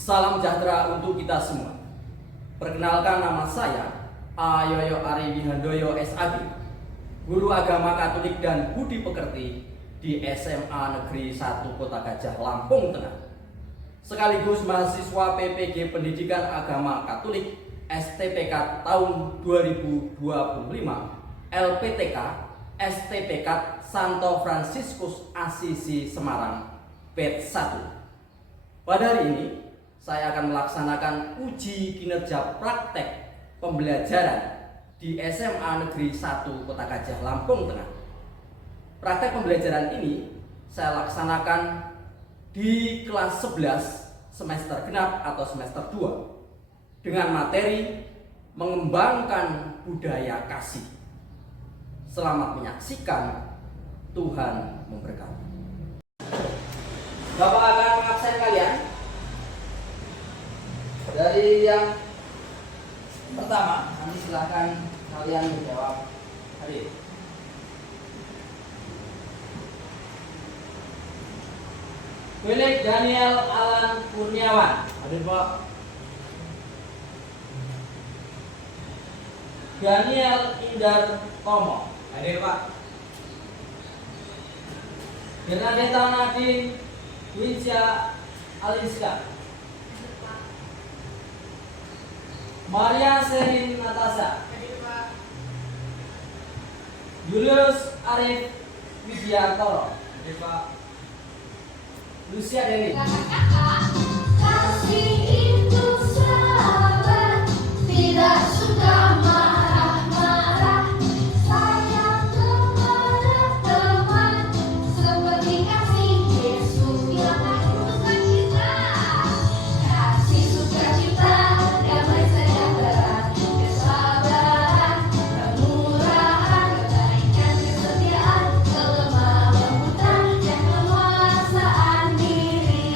Salam sejahtera untuk kita semua. Perkenalkan, nama saya Ayoyo Ari Wihandoyo SAG, guru agama Katolik dan Budi Pekerti di SMA Negeri 1 Kota Gajah, Lampung Tengah. Sekaligus mahasiswa PPG Pendidikan Agama Katolik STPK tahun 2025, LPTK STPK Santo Fransiskus Assisi Semarang, batch 1. Pada hari ini saya akan melaksanakan uji kinerja praktek pembelajaran di SMA Negeri 1 Kota Gajah, Lampung Tengah. Praktek pembelajaran ini saya laksanakan di kelas 11 semester genap atau semester 2 dengan materi mengembangkan budaya kasih. Selamat menyaksikan, Tuhan memberkati. Bapak akan mengabsen kalian. Dari yang pertama, nanti silahkan kalian menjawab. Hadir. Milik Daniel Alan Kurniawan. Hadir, Pak. Daniel Indar Tomo. Hadir, Pak. Bernadetta Nadine Winsya Aliska. Maria Serin Natasha. Julius Arif Widiantoro. Hadir, Pak. Lucia Dewi. Kasih itu sahabat, tidak suka marah-marah. Sayang kepada teman, seperti kasih Yesus yang sukacita. Kasih sukacita, damai sejahtera, kesabaran, kemurahan, kebaikan, kesetiaan, kelemah lembutan, dan penguasaan diri.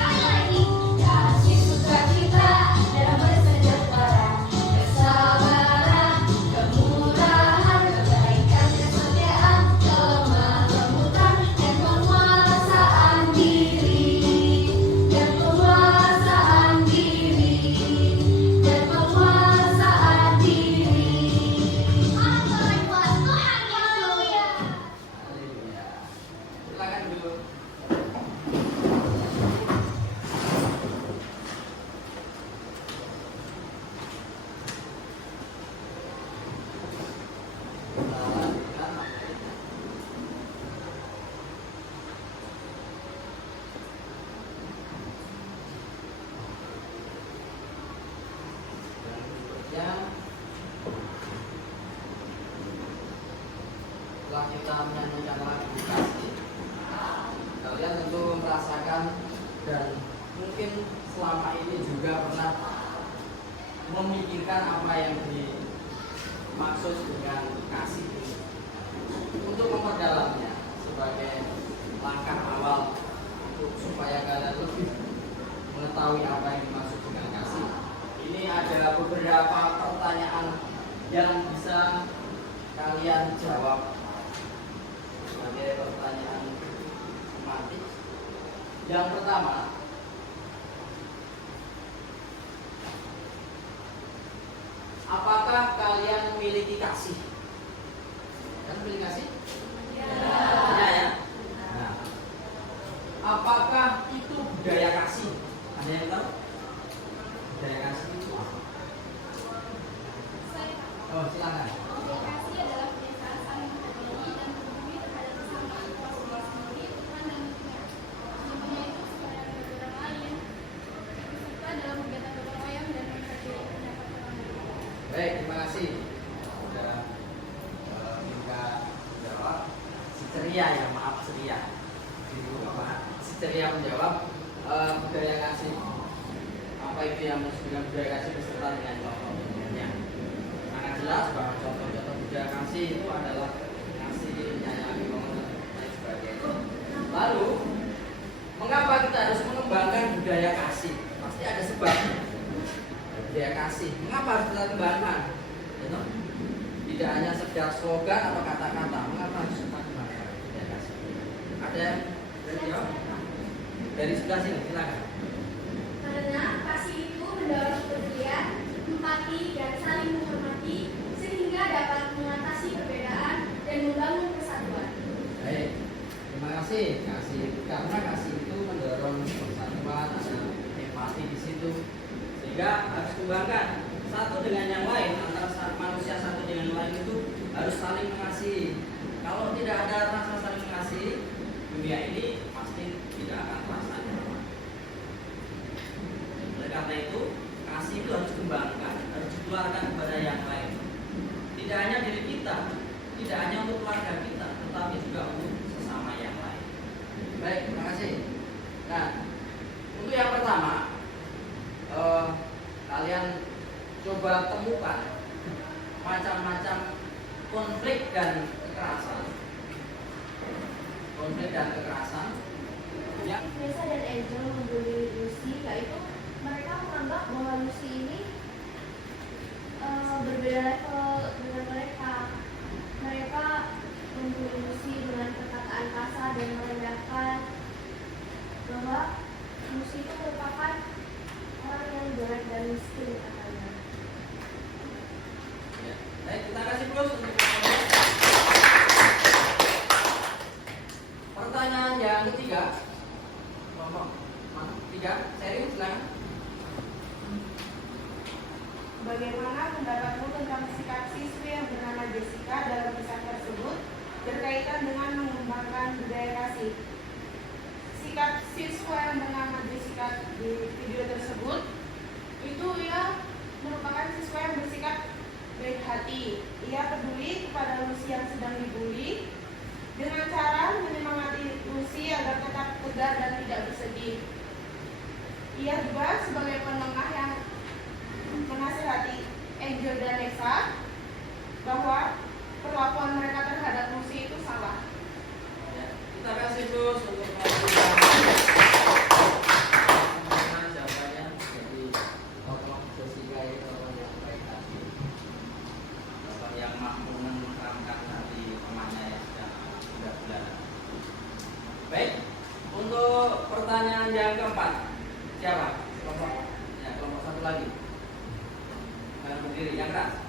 Kasih sukacita, damai sejahtera, kesabaran, kemurahan, kebaikan, kesetiaan, kelemah lembutan, dan penguasaan diri. Dan penguasaan diri. Dan penguasaan diri. Haleluya. Haleluya. Silakan dulu. Setelah kita menyanyikan lagu kasih, kalian tentu merasakan dan mungkin selama ini juga pernah memikirkan apa yang dimaksud dengan kasih ini. Untuk memperdalamnya sebagai langkah awal supaya kalian lebih mengetahui apa yang dimaksud dengan kasih, ini ada beberapa pertanyaan yang bisa kalian jawab sebagai pertanyaan tematik. Yang pertama, apakah kalian memiliki kasih? Kan memiliki kasih? Ya, ya. Nah, apakah itu budaya kasih? Ada yang tahu? Budaya kasih itu apa? Oh, silakan. Kasih adalah kebiasaan saling menghargai dan peduli terhadap sesama, diri sendiri, Tuhan dan lingkungan. Contohnya itu kepada orang lain, serta dalam kegiatan gotong royong dan menghargai pendapat orang lain. Baik, terima kasih. Sudah juga jawab. Si ceria ya, maaf ceria. Si ceria menjawab budaya kasih. Apa itu yang disebut dengan budaya kasih beserta dengan contohnya? Sangat jelas bahwa contoh-contoh budaya kasih itu adalah kasih, menyayangi, mengenal, dan sebagainya. Lalu, mengapa kita harus mengembangkan budaya kasih? Pasti ada sebab. Budaya kasih, mengapa harus kita kembangkan? Gitu? Tidak hanya sekedar slogan atau kata-kata, mengapa harus kita kembangkan budaya kasih? Ada yang dari sebelah sini, silakan. Karena kasih Tiga, harus kembangkan satu dengan yang lain, antara manusia satu dengan yang lain itu harus saling mengasihi. Kalau tidak ada rasa saling mengasihi, dunia ini pasti tidak akan terasa nyaman. Oleh karena itu, kasih itu harus dikembangkan, harus dikeluarkan kepada yang lain. Tidak hanya diri kita, tidak hanya untuk keluarga kita, tetapi juga untuk sesama yang lain. Baik, terima kasih. Nah, untuk yang pertama, kalian coba temukan macam-macam konflik dan kekerasan. Konflik dan kekerasan yang Vanessa dan Angel membuli Lucy, yaitu mereka menganggap bahwa Lucy ini berbeda level dengan mereka. Mereka membuli Lucy dengan perkataan kasar dan merendahkan, bahwa Lucy itu merupakan orang yang jelek dan miskin katanya. ya. Baik, kita kasih plus untuk pertanyaan yang ketiga. Kelompok mana? Tiga, serius silakan. Bagaimana pendapatmu tentang sikap siswi yang bernama Jessica dalam kisah tersebut berkaitan dengan mengembangkan budaya kasih? Sikap siswa yang bernama Jessica di video tersebut itu ia merupakan siswa yang bersikap baik hati. Ia peduli kepada Lucy yang sedang dibully dengan cara menyemangati Lucy agar tetap tegar dan tidak bersedih. Ia juga sebagai penengah yang menasihati Angel dan Nessa bahwa perlakuan mereka terhadap Lucy itu salah. Ya, kita kasih plus untuk jawabannya. Jadi tokoh Jessica itu tokoh yang baik hati, tokoh yang mampu menenteramkan hati temannya yang sedang bulat-bulat. Baik, untuk pertanyaan yang keempat, siapa? Kelompok, ya, kelompok satu lagi. Yang berdiri, yang keras.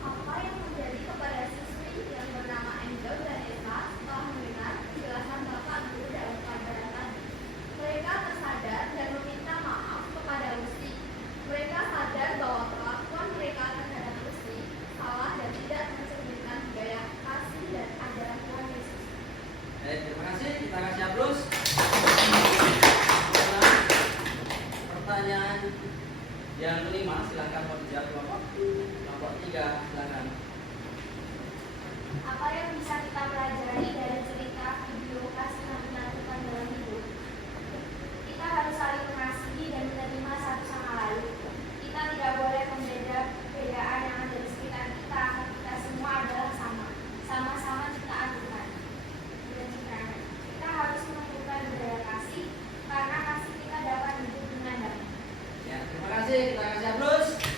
Apa yang terjadi kepada siswi yang bernama Angel dan Eva setelah mendengar penjelasan Bapak Guru dalam pelajaran tadi? Mereka tersadar dan meminta maaf kepada Lucy. Mereka sadar bahwa perlakuan mereka terhadap Lucy salah dan tidak mencerminkan budaya kasih dan ajaran Tuhan Yesus. Baik, terima kasih. Kita kasih aplaus. Pertanyaan yang kelima, silakan mau dijawab kelompok tiga, silakan. Apa yang bisa kita pelajari dari cerita video kasih yang dilakukan dalam hidup? Kita harus saling mengasihi dan menerima satu sama lain. Kita tidak boleh membeda perbedaan yang ada di sekitar kita. Kita semua adalah sama. Sama-sama ciptaan Tuhan. Kita harus menunjukkan budaya kasih, karena kasih kita dapat hidup dengan damai. Ya, terima kasih. Kita kasih aplaus. Terima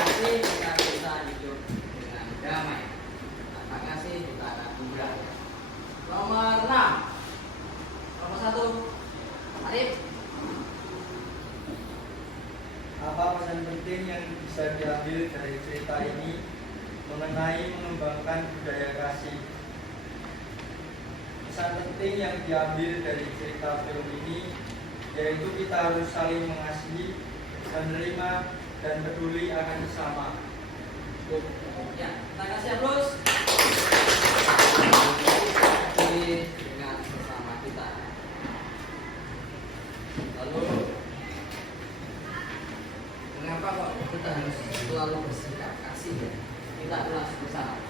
kasih. Kita bisa hidup dengan damai. Terima kasih. Kita akan mudah. Nomor 6. Nomor 1. Arif. Apa pesan penting yang bisa diambil dari cerita ini mengenai mengembangkan budaya kasih? Pesan penting yang diambil dari cerita film ini yaitu kita harus saling mengasihi, menerima, dan peduli akan sesama. Ya, kita kasih aplaus. Peduli dengan sesama kita. Lalu, mengapa kok kita harus selalu bersikap kasih ya? Kita ulas bersama.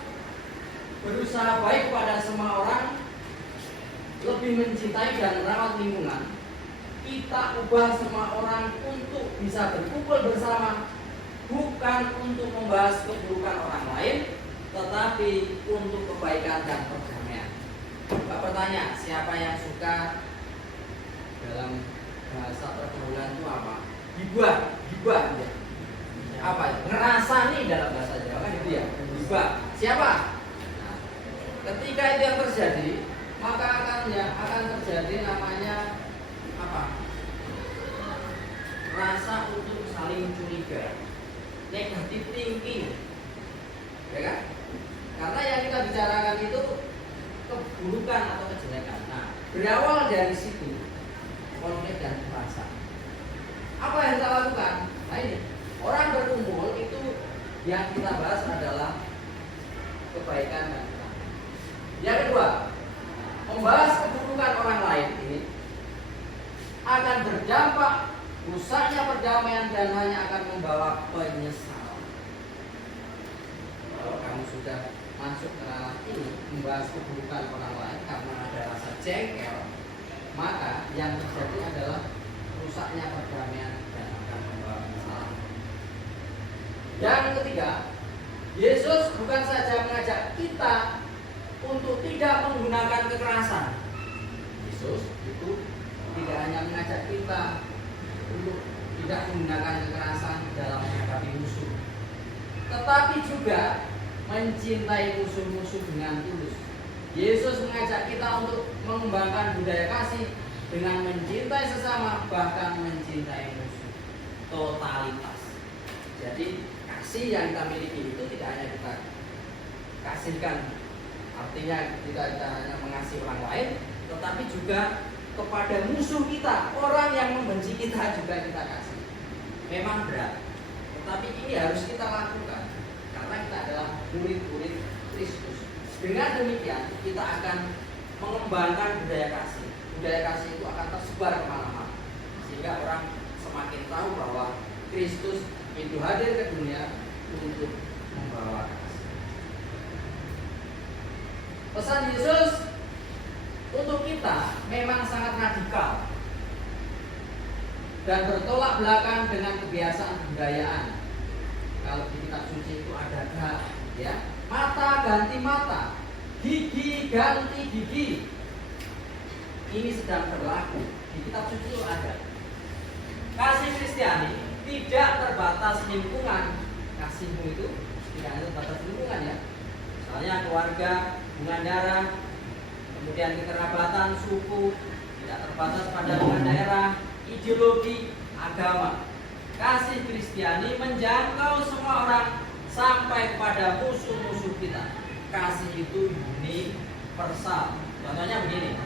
Berusaha baik kepada semua orang, lebih mencintai dan merawat lingkungan. Kita ubah semua orang untuk bisa berkumpul bersama, bukan untuk membahas keburukan orang lain, tetapi untuk kebaikan dan perdamaian. Pak bertanya, siapa yang suka dalam bahasa pergaulan itu apa? Gibah ya. Apa ya? Ngerasani dalam bahasa Jawa kan itu ya. Gibah. Siapa? Nah, ketika itu yang terjadi, maka akan terjadi namanya apa? Rasa untuk saling curiga, negatif thinking, ya kan? Karena yang kita bicarakan itu keburukan atau kejelekan. Nah, berawal dari situ konflik dan perasaan. yang kita bahas adalah kebaikan dan keburukan. Yang kedua, membahas keburukan orang lain ini akan berdampak rusaknya perdamaian dan hanya akan membawa penyesalan. Kalau kamu sudah masuk ke ranah ini membahas keburukan orang lain karena ada rasa jengkel, maka yang terjadi adalah rusaknya perdamaian dan akan membawa penyesalan. Yang ketiga, Yesus bukan saja mengajak kita untuk tidak menggunakan kekerasan. Yesus itu tidak hanya mengajak kita untuk tidak menggunakan kekerasan dalam menghadapi musuh, tetapi juga mencintai musuh-musuh dengan tulus. Yesus mengajak kita untuk mengembangkan budaya kasih dengan mencintai sesama, bahkan mencintai musuh. Totalitas. Jadi kasih yang kita miliki itu tidak hanya kita kasihkan, artinya kita hanya mengasihi orang lain, tetapi juga kepada musuh kita, orang yang membenci kita juga kita kasih. Memang berat, tetapi ini harus kita lakukan karena kita adalah murid-murid Kristus. Dengan demikian kita akan mengembangkan budaya kasih. Budaya kasih itu akan tersebar kemana-mana, sehingga orang semakin tahu bahwa Kristus itu hadir ke dunia untuk membawa kasih. Pesan Yesus untuk kita memang sangat radikal dan bertolak belakang dengan kebiasaan kebudayaan. Kalau di kitab suci itu ada ya, mata ganti mata, gigi ganti gigi. Ini sedang berlaku di kitab suci itu ada. Kasih Kristiani tidak terbatas lingkungan. Kasihmu itu tidak hanya terbatas lingkungan ya. Misalnya keluarga, hubungan darah, kemudian kekerabatan, suku, tidak terbatas pada hubungan daerah, ideologi, agama. Kasih Kristiani menjangkau semua orang sampai kepada musuh-musuh kita. Kasih itu universal. Contohnya begini.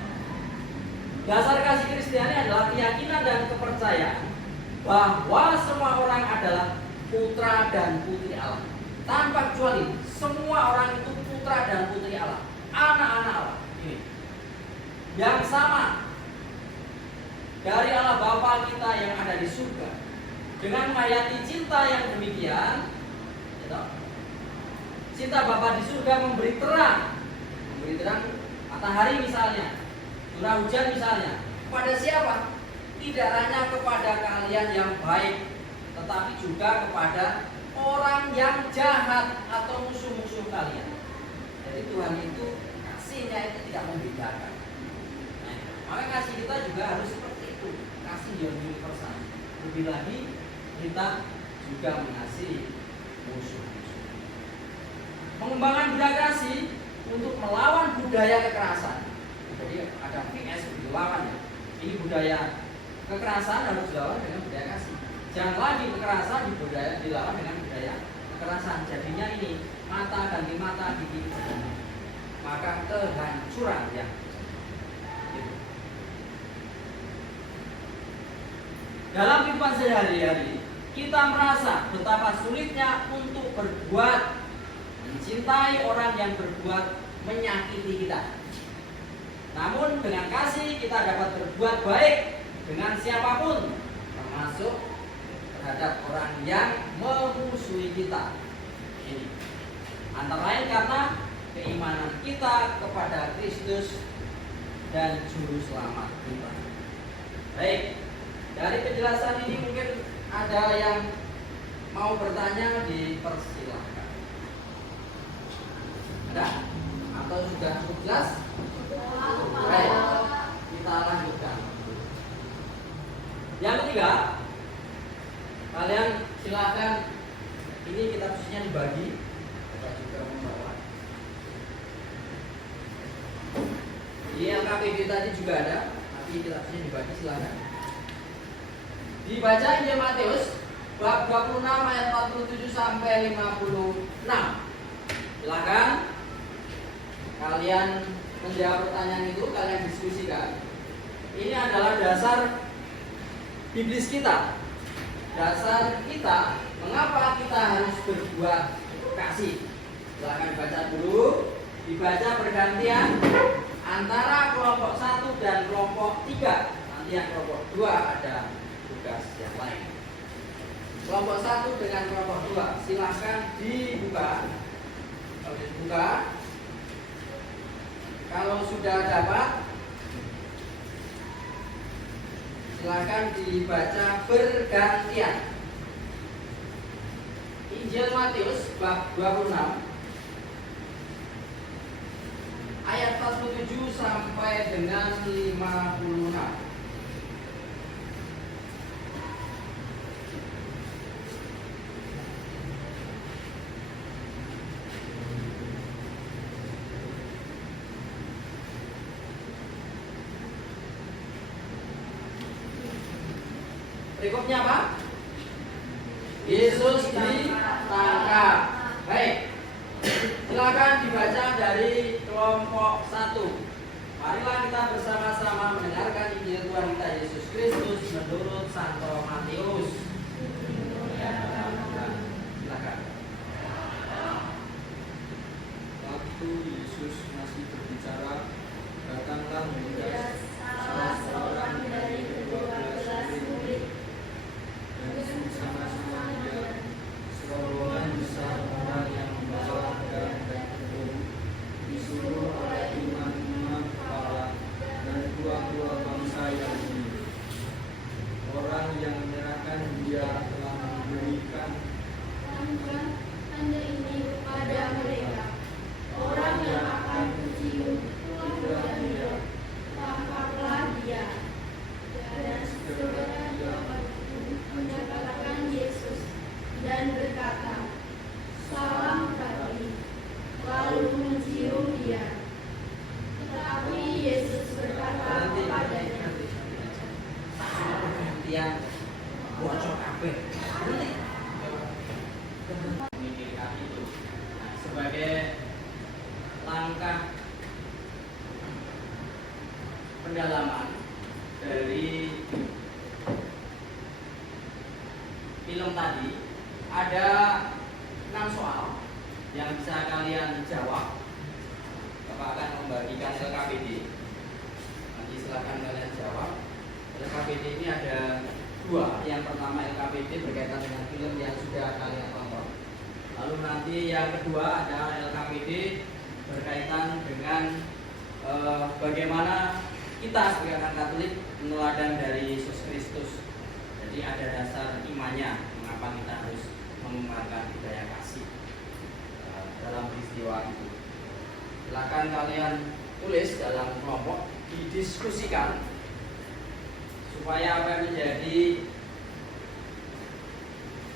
Dasar kasih Kristiani adalah keyakinan dan kepercayaan bahwa semua orang adalah putra dan putri Allah. Tanpa kecuali, semua orang itu putra dan putri Allah, anak-anak Allah. Ini yang sama dari Allah Bapa kita yang ada di surga. Dengan menghayati cinta yang demikian, cinta Bapa di surga memberi terang matahari misalnya, curah hujan misalnya, kepada siapa? Tidak hanya kepada kalian yang baik, tetapi juga kepada orang yang jahat atau musuh-musuh kalian. Jadi Tuhan itu kasihnya itu tidak membedakan. Nah, maka kasih kita juga harus seperti itu, kasih yang universal. Lebih lagi kita juga mengasihi musuh-musuh. Mengembangkan budaya kasih untuk melawan budaya kekerasan. Jadi ada PS dilawan ya. Ini budaya kekerasan harus dilawan dengan budaya kasih. Jangan lagi kekerasan dilawan dengan budaya kekerasan. Jadinya ini mata ganti mata, gigi ganti. Maka kehancuran ya. Dalam kehidupan sehari-hari kita merasa betapa sulitnya untuk berbuat mencintai orang yang berbuat menyakiti kita. Namun dengan kasih kita dapat berbuat baik dengan siapapun, termasuk terhadap orang yang memusuhi kita. Ini antara lain karena keimanan kita kepada Kristus dan Juru Selamat kita. Baik, dari penjelasan ini mungkin ada yang mau bertanya, dipersilahkan. Ada? Atau sudah cukup jelas? Baik, kita lanjutkan. Yang ketiga, kalian silakan, ini kitab sucinya dibagi. Kita juga membawa. Di LKPD tadi juga ada, tapi kitab sucinya dibagi, silakan. Dibaca Injil Matius bab 26 ayat 47 sampai 56. Silakan kalian menjawab pertanyaan itu, kalian diskusikan. Ini adalah dasar biblis kita. dasar kita, mengapa kita harus berbuat kasih. Silakan baca dulu, dibaca bergantian antara kelompok 1 dan kelompok 3. Nanti yang kelompok 2 ada tugas yang lain. Kelompok 1 dengan kelompok 2, silahkan dibuka. Kalau sudah dapat, silahkan dibaca bergantian. Injil Matius bab 26 ayat 47 sampai dengan 56. Berikutnya apa? Yesus ditangkap. Baik, silakan dibaca dari kelompok 1. Marilah kita bersama-sama mendengarkan Injil Tuhan kita Yesus Kristus menurut Santo Matius. Silakan. Waktu Yesus masih berbicara, datanglah Yudas, salah seorang dari ke-12 murid, dan bersama-sama dia serombongan besar orang yang membawa pedang dan peluru, disuruh oleh imam-imam kepala dan tua-tua bangsa Yahudi. Orang yang menyerahkan dia telah memberikan tanda ini kepada mereka. Orang yang akan kucium, itulah dia. Tangkaplah dia. Dan segera dia mendapatkan Yesus dan berkata, "Salam Rabi," lalu mencium dia. Tetapi Yesus berkata kepadanya, Yang bocor kabeh. Memikirkan itu sebagai langkah pendalaman dari film tadi. Ada 6 soal yang bisa kalian jawab. Bapak akan membagikan LKPD. Nanti silakan kalian jawab. LKPD ini ada 2. Yang pertama LKPD berkaitan dengan film yang sudah kalian tonton. Lalu nanti yang kedua ada LKPD berkaitan dengan bagaimana kita sebagai orang Katolik meneladani dari Yesus Kristus. Jadi ada dasar imannya, mengapa kita harus mengembangkan budaya kasih dalam peristiwa itu. Silakan kalian tulis dalam kelompok, didiskusikan supaya apa yang menjadi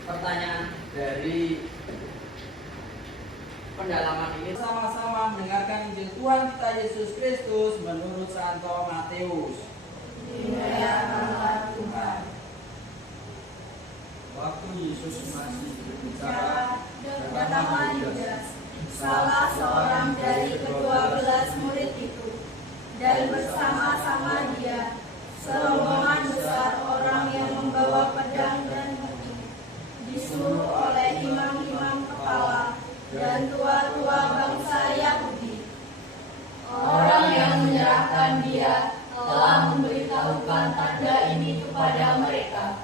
pertanyaan dari pendalaman ini. Sama-sama mendengarkan Injil Tuhan kita Yesus Kristus menurut Santo Matius. "Dimuliakanlah Tuhan." waktu Yesus masih berbicara, Datanglah Yudas, salah seorang dari ke-12 murid itu, dan bersama-sama dia serombongan besar orang yang membawa pedang dan bukti, disuruh oleh imam-imam kepala dan tua-tua bangsa Yahudi. Orang yang menyerahkan dia telah memberitahukan tanda ini kepada mereka.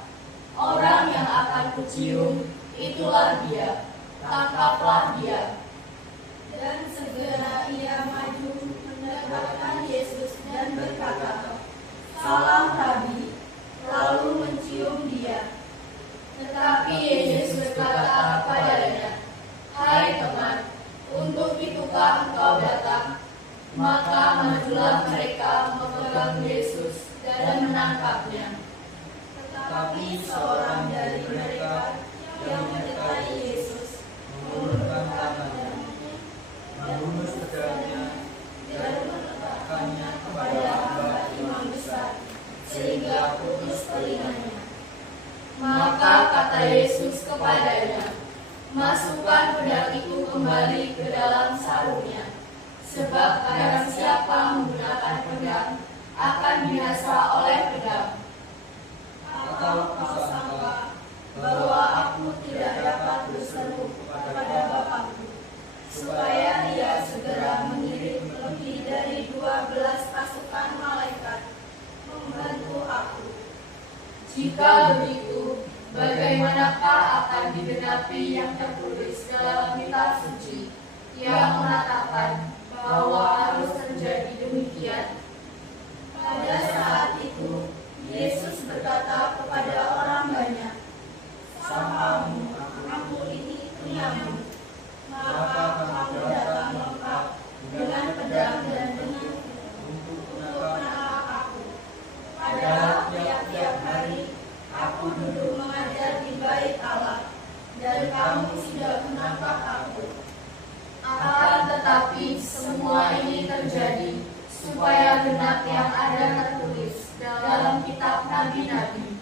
Orang yang akan kucium, itulah dia. Tangkaplah dia. Dan segera ia maju mendapatkan Yesus dan berkata, "Salam Rabi," lalu mencium dia. Tetapi Yesus berkata kepadanya, "Hai teman, untuk itukah engkau datang?" Maka majulah mereka memegang Yesus dan menangkapnya. Tetapi seorang dari mereka yang menyertai Yesus mengulurkan tangannya, menghunus pedangnya, dan meletakkannya kepada hamba imam besar, sehingga putus telinganya. Maka kata Yesus kepadanya, "Masukkan pedang itu kembali ke dalam sarungnya, sebab barang siapa menggunakan pedang akan binasa oleh pedang. atau kusangka Jika begitu, bagaimanakah akan digenapi yang tertulis dalam kitab suci yang mengatakan bahwa harus terjadi demikian? Pada saat itu, Yesus berkata kepada orang banyak, "Samamu, aku ini punyamu." Maka kamu datang lengkap dengan pedang dan dengan untuk menangkap aku. Padahal tiap-tiap hari aku duduk mengajar di bait Allah, dan kamu tidak menangkap aku. Akan tetapi semua ini terjadi supaya genap yang ada tertulis dalam kitab nabi-nabi.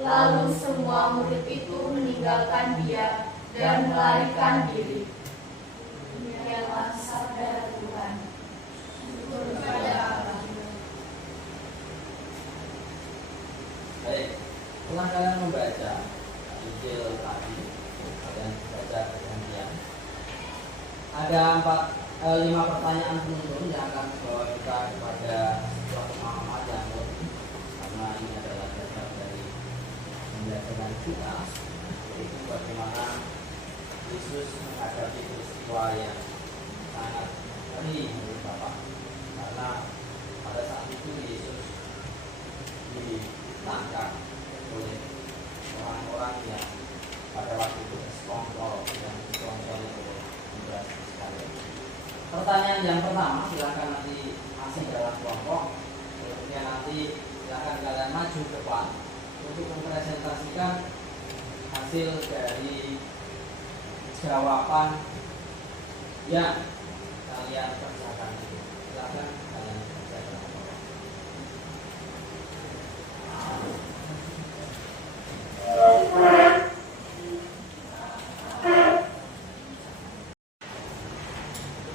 Lalu semua murid itu meninggalkan dia dan melarikan diri. Demikianlah sabda Tuhan. Syukur kepada Allah. Baik, setelah kalian membaca Injil tadi, kalian baca bergantian. Ada 5 pertanyaan penuntun yang akan dibawa kita kepada sebuah pemahaman yang lebih, karena ini adalah dasar dari pembelajaran kita, yaitu bagaimana Yesus menghadapi peristiwa yang sangat ngeri menurut Bapak, karena pada saat itu Yesus ditangkap oleh orang-orang yang pada waktu itu sekongkol yang sekongkol oleh Judas Iskariot. Pertanyaan yang pertama, silakan nanti masih dalam kelompok, kemudian nanti silakan kalian maju ke depan untuk mempresentasikan hasil dari jawaban yang kalian kerjakan itu. Silakan kalian kerjakan.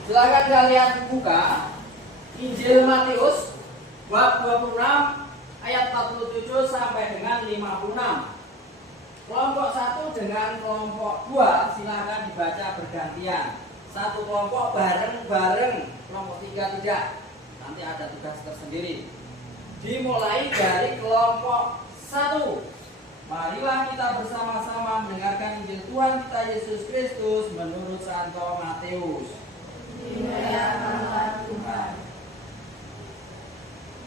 Silakan kalian buka Injil Matius bab 26 ayat 47 sampai dengan 56. Kelompok 1 dengan kelompok 2 silakan dibaca bergantian. Satu kelompok bareng-bareng, kelompok 3 tidak. Nanti ada tugas tersendiri. Dimulai dari kelompok 1. Marilah kita bersama-sama mendengarkan Injil Tuhan kita Yesus Kristus menurut Santo Matius. Dimuliakanlah Tuhan.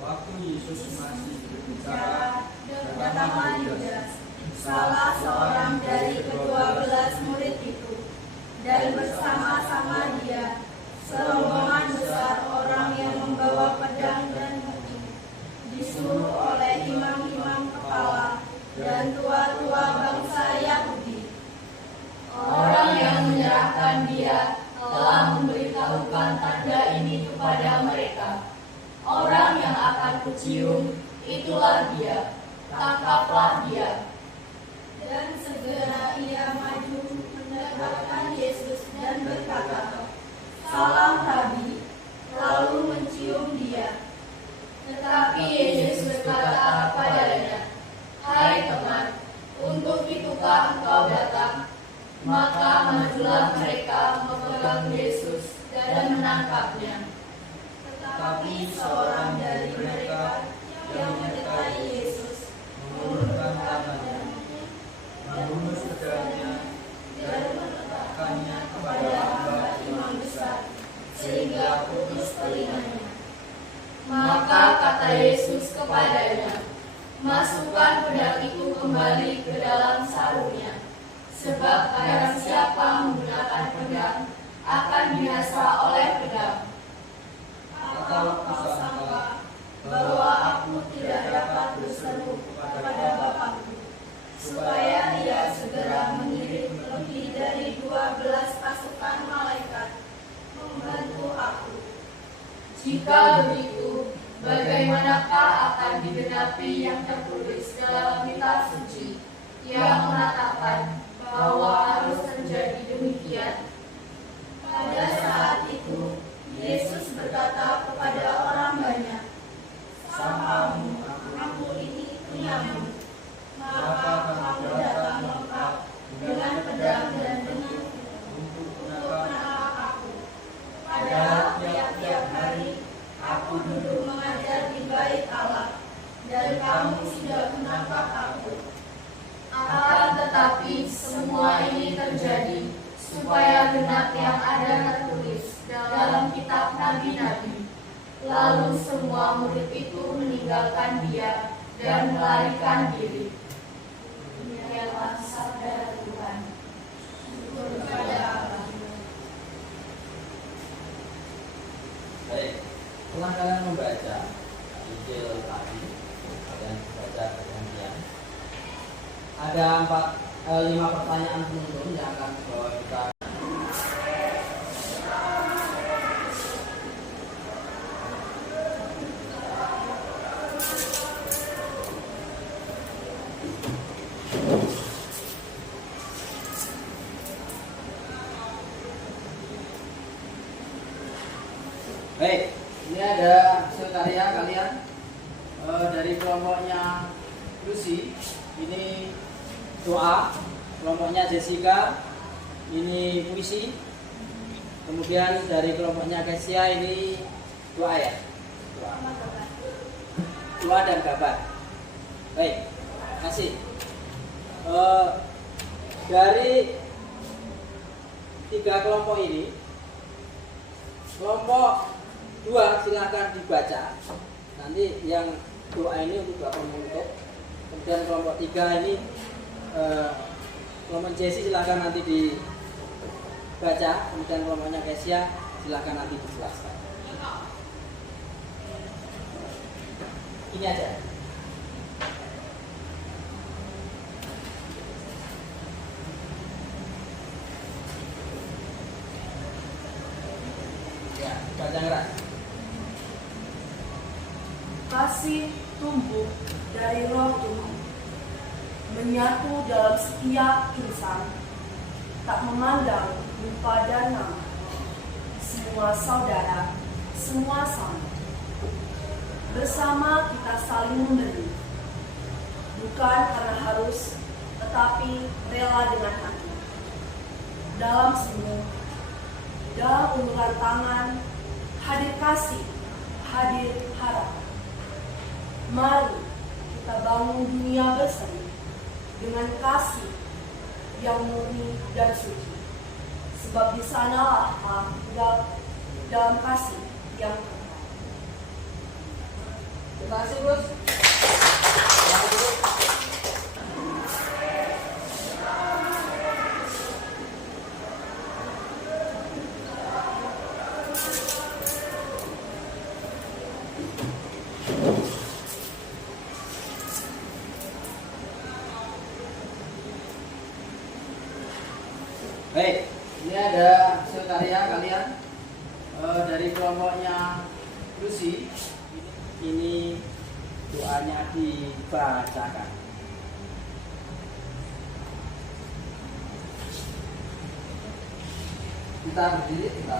Waktu Yesus masih berbicara, Datanglah Yudas, salah seorang dari ke-12 murid itu, dan bersama-sama dia serombongan besar orang yang membawa pedang dan besi, disuruh oleh imam-imam kepala dan tua-tua bangsa Yahudi. Orang yang menyerahkan dia telah memberitahukan tanda ini kepada mereka. Orang yang akan kucium, itulah dia, tangkaplah dia. Dan segera ia maju mendapatkan Yesus dan berkata, "Salam Rabi," lalu mencium dia. Tetapi Yesus berkata kepadanya, "Hai teman, untuk itukah engkau datang?" Maka majulah mereka memegang Yesus dan menangkapnya. Tetapi seorang dari mereka yang menyertai Yesus mengulurkan tangannya, menghunus pedangnya, dan meletakkannya kepada hamba imam besar, sehingga putus telinganya. Maka kata Yesus kepadanya, "Masukkan pedang itu kembali ke dalam sarungnya. Sebab barang siapa menggunakan pedang akan binasa oleh pedang. Atau kau sangka bahwa aku tidak dapat berseru kepada Bapakku, supaya ia segera mengirim lebih dari 12 pasukan malaikat membantu aku? Jika begitu, bagaimanakah akan digenapi yang tertulis dalam kitab suci yang mengatakan bahwa harus terjadi demikian?" Pada saat itu, Yesus berkata kepada orang banyak, "Samamu, aku ini punyamu." Maka kamu datang lengkap dengan pedang dan dengan untuk menangkap aku. Padahal tiap-tiap hari aku duduk mengajar di bait Allah, dan kamu tidak menangkap aku. kalimat yang ada tertulis dalam kitab nabi-nabi. Lalu semua murid itu meninggalkan dia dan melarikan diri. Demikianlah sabda Tuhan. Syukur kepada Allah. Baik, setelah kalian membaca Injil tadi dan baca perjanjian, ada 5 pertanyaan penuntun yang akan kita. Baik, ini ada hasil karya kalian dari kelompoknya Lucy. Ini doa, kelompoknya Jessica ini puisi, kemudian dari kelompoknya Kesia ini doa ya, doa dan gambar. Baik, kasih. Dari 3 kelompok ini, kelompok 2 silahkan dibaca. Nanti yang doa ini untuk doa penutup. Kemudian kelompok 3 ini kelompok Jesse silahkan nanti dibaca. Kemudian kelompoknya Kesia silahkan nanti dijelaskan. Ini aja. Ya, baca keras. Kasih tumbuh dari roh Tuhan, menyatu dalam setiap insan, tak memandang rupa dan nama. Semua saudara, semua sama. Bersama kita saling memberi, bukan karena harus, tetapi rela dengan hati. Dalam senyum, dalam uluran tangan, hadir kasih, hadir harapan. Mari kita bangun dunia berseri dengan kasih yang murni dan suci. Sebab di sanalah Allah tinggal dalam kasih yang kekal. Terima kasih, Bos. Baik, ini ada hasil karya kalian dari kelompoknya Lucy. Ini doanya dibacakan. Kita berdiri, kita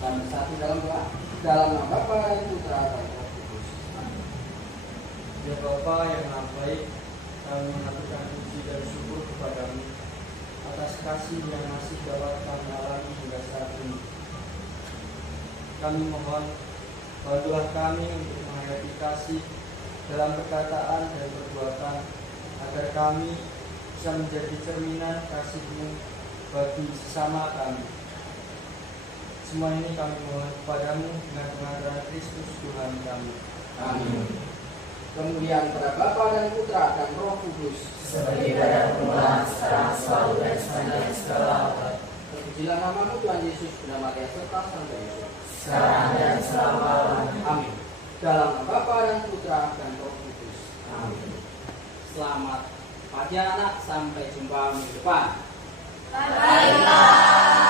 kami satu dalam doa. Dalam nama Bapa dan Putra dan Roh Kudus. Ya Bapa yang maha baik, kami mengaturkan puji dan syukur kepadamu atas kasih yang masih dapat kami alami hingga saat ini. Kami mohon, bantulah kami untuk menghayati kasih dalam perkataan dan perbuatan, agar kami bisa menjadi cerminan kasih-Mu bagi sesama kami. Semua ini kami mohon kepadamu dengan pengajaran Kristus Tuhan kami. Amin. Kemuliaan pada Bapa dan Putra dan Roh Kudus, Seperti pada permulaan, sekarang, selalu, dan sepanjang segala abad. terpujilah namamu Tuhan Yesus, Bunda Maria serta Santo Yusuf, Sekarang dan selama-lamanya. Amin. Dalam nama Bapa dan Putra dan Roh Kudus. Amin. Selamat pagi anak, sampai jumpa minggu depan. Baiklah.